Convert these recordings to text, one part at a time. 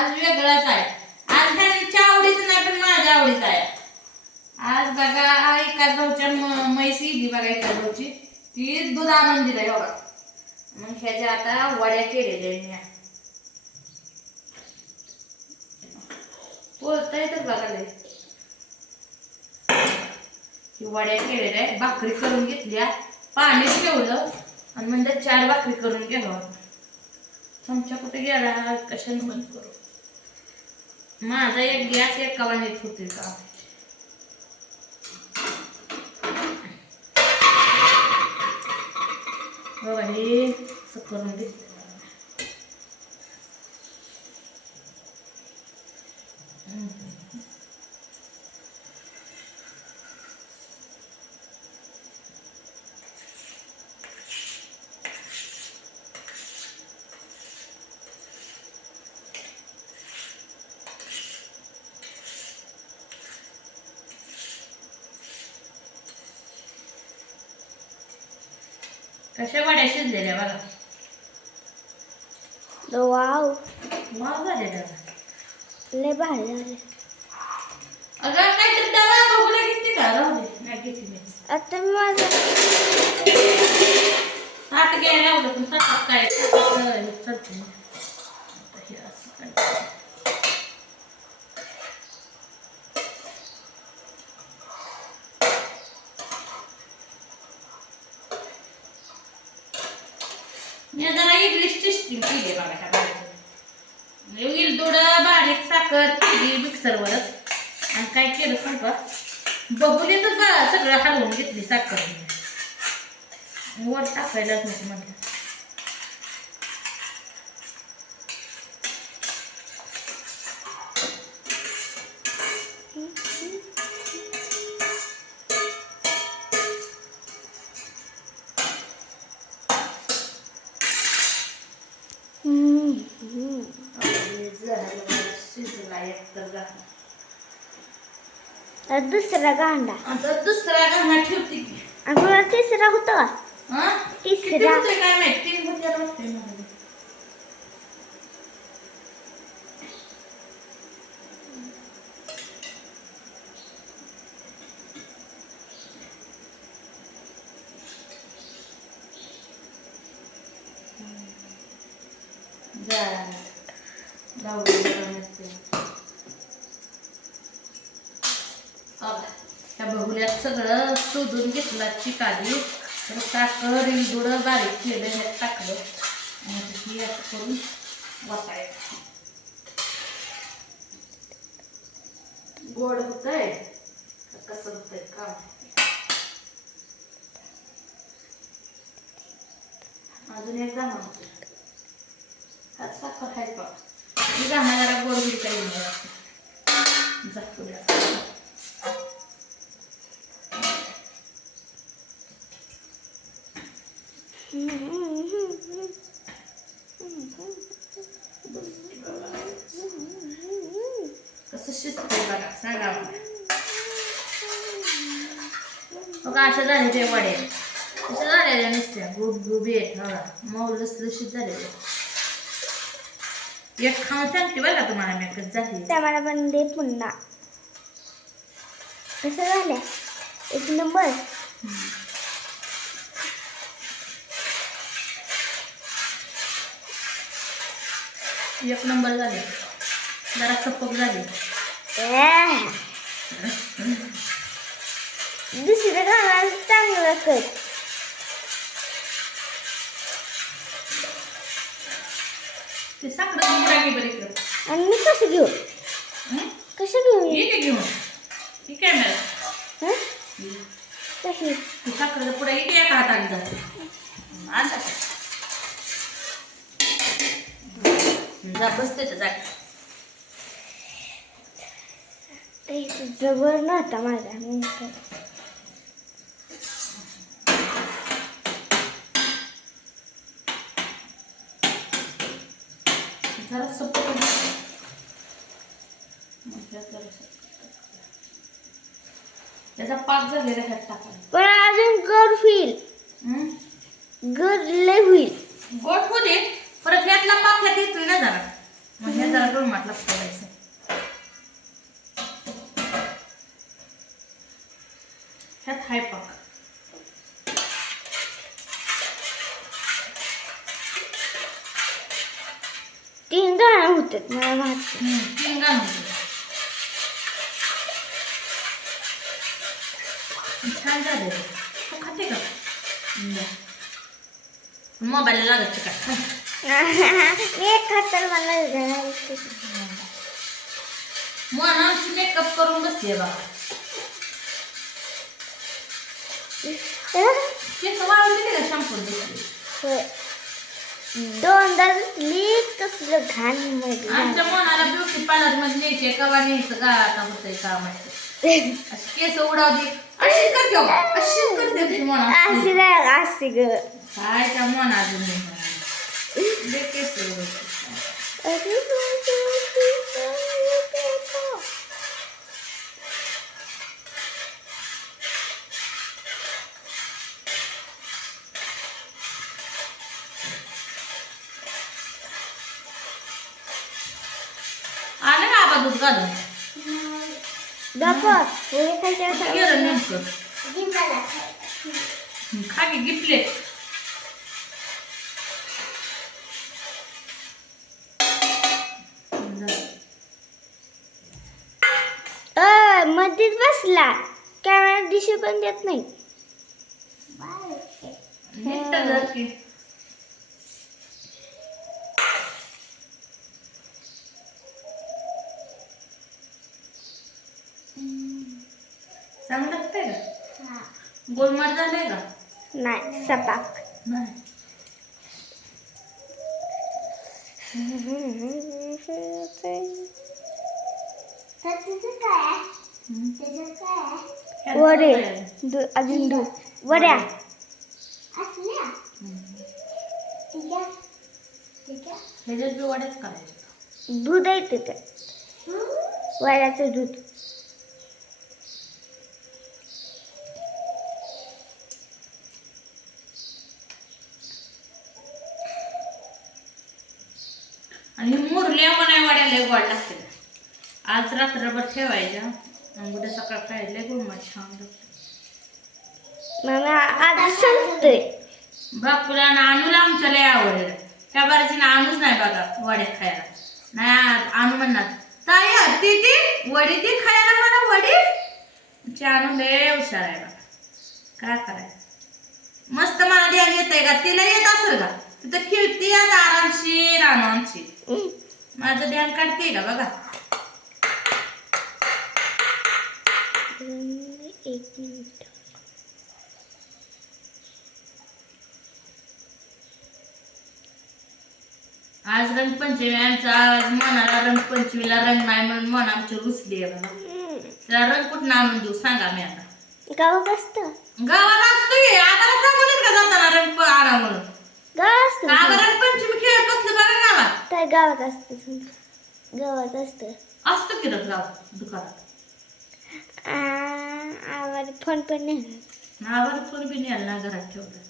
आज वेगळाच आहे. आज ह्यांच्या आवडीचं नाही पण माझ्या आवडीचं आहे. आज बघा एका गावच्या म्हैस इली बघा एका गावची ती दूध आणून दिलंय बघा. मग ह्याच्या आता वड्या केलेल्या मी बोलता येतात बघा लय. वड्या केलेल्या आहे, भाकरी करून घेतल्या, पाणी ठेवलं आणि म्हणजे 4 भाकरी करून घ्यावं. चमचा कुठे गेला कशाने बंद करू. माझा एक गॅस एकाला नेत होते का बघा हे असं करून घेतलं. कशा वड्या शिजलेल्या बघा. वाव वाव झालेल्या लय भारी झाले. अगं काहीतरी डबा बघूला घेते का राहू दे नाही घेते मी. आता मी माझं ताट घ्यायला लावलं पण ताटात काय चालतं हे असं काय. मी जरा इंग्लिश टेस्टिंग केली बघा ह्या बारीक विलदोडं बारीक साखर केली मिक्सरवरच आणि काय केलं सांगा बघून सगळं हलवून घेतली साखर वर टाकायलाच नको म्हटलं. दुसरा गांडा आता दुसरा गाणं ठेवते की आणि तिसरा होता किती तिसरा होते काय माहिती 3 होत्या वाटते मला. त्या बघुल्यात सगळं शोधून घेतलं चिकाली तर साखर इलदुडं बारीक केलं ह्यात टाकलं आणि ती असं करून वाटायचं. गोड होतंय कसं होतंय काम. अजून एक गाणं होतं हात साखर खायचं बघा. ही गाणं जरा गोड होईल काही नाही जातो कसं शिजतंय बघा सांगा बघा. अशा झाले ते वडे अशा झालेल्या नुसत्या गुबगुबीत बघा मऊ लसलशीत झालेल्या. एक खाऊन सांगते बघा तुम्हाला मी कसं झाली. त्या मला पण दे पुन्हा. कसं झालं एक नंबर. एक नंबर झाले जरा सपक झाले. दुसरं गाणं चांगलं कर. ते साखर घेऊन बरं इकडं. आणि मी कसं घेऊ कसं घेऊ ये ते घेऊन ही कॅमेरा कशी ती साखर पुढे इथे एका हाताने जाते आता जा बसते तर जागे. जबर नव्हता माझा मी जरा सपक त्याचा पाक झालेला ह्यात टाकायचा. पण अजून गोड होईल. गोड लय होईल. गोड होऊ दे परत ह्यातला पाक ह्यात येतोय ना जरा मग हे जरा गुळमाट लागतं व्हायचं. ह्यात हाय पाक. तीन जण होतात मला माहिती. 3 घालून घे. छान झाले तू खाते का? मोबाईलला लागत का? मी एक खातर मला म्हणून मेकअप करून बसते बघा. केस वाळून दिले का शॅम्पू दिसले? दोनदा धुतली कसलं घाण मध्ये. आमच्या मनाला ब्युटी पार्लर मध्ये न्यायचे कवा न्यायचं का आता होतंय कामाचं. अशी केस उडावते अशीच करते हो, अशीच करते तुझी मना. अशी नाही अशी ग. काय त्या मनाचं केस उडवते. आलं का आबा दूध घालून? बापा हे खायचं गेलं नेमकं. खा की गिफ्टले. मध्येच बसला कॅमेरा दिशे पण देत नाही. नीट धर की. चांगलं लागतंय का? गोलमाट झालंय का? नाही सपाक. नाही. वडे अजून दूध वड्या ह्याच्यात बी वड्याच करायचं. दूध आहे तिथे वड्याचं दूध. आणि मुरल्या म्हणाय वाड्या लय गोड लागते. आज रात्रभर ठेवायच्या आणि उद्या सकाळ खायला लय गुळमाट छान लागते. मला आज संपतोय. बापूला आणि आणूला आमच्या लय आवडेल. त्या बारीची आणूच नाही बघा वड्या खायला. नाही आणू म्हणणार ताई ती वडी ती खायला मला वडी. आणू लय हुशार आहे बघा. काय करायचं मस्त मला ध्यान येत आहे का? तिला येत असेल का? तिथं खेळती आज आरामशीर आणू आमची. माझं ध्यान काढते का बघा. एक मिनिट. आज रंगपंचमी आमचा. आज मनाला रंगपंचमीला रंग नाही म्हणून मन आमची रुसली आहे बघा. त्याला रंग कुठं आणून देऊ सांगा मी आता. गावात असतं. गावाला असतोय आम्हाला सांगूनच का जाताना रंग आणा म्हणून. गावात असतं. आम्हाला रंगपंचमी खेळत बसलं बघा गावात. काय गावात असतं. गावात असतं. असतं की रंग गावात दुकानात. आम्हाला फोन पण नाही. आम्हाला फोन बी न्यायला ना घरात ठेवलं.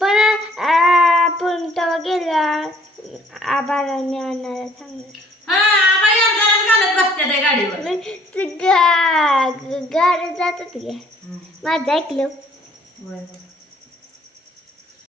पण आपण तेव्हा गेला आबाला मी आणायला सांगलं. हा आबा या घालत बसते त्या गाडीवर. गाडी जातात घ्या माझं ऐकलं. होय.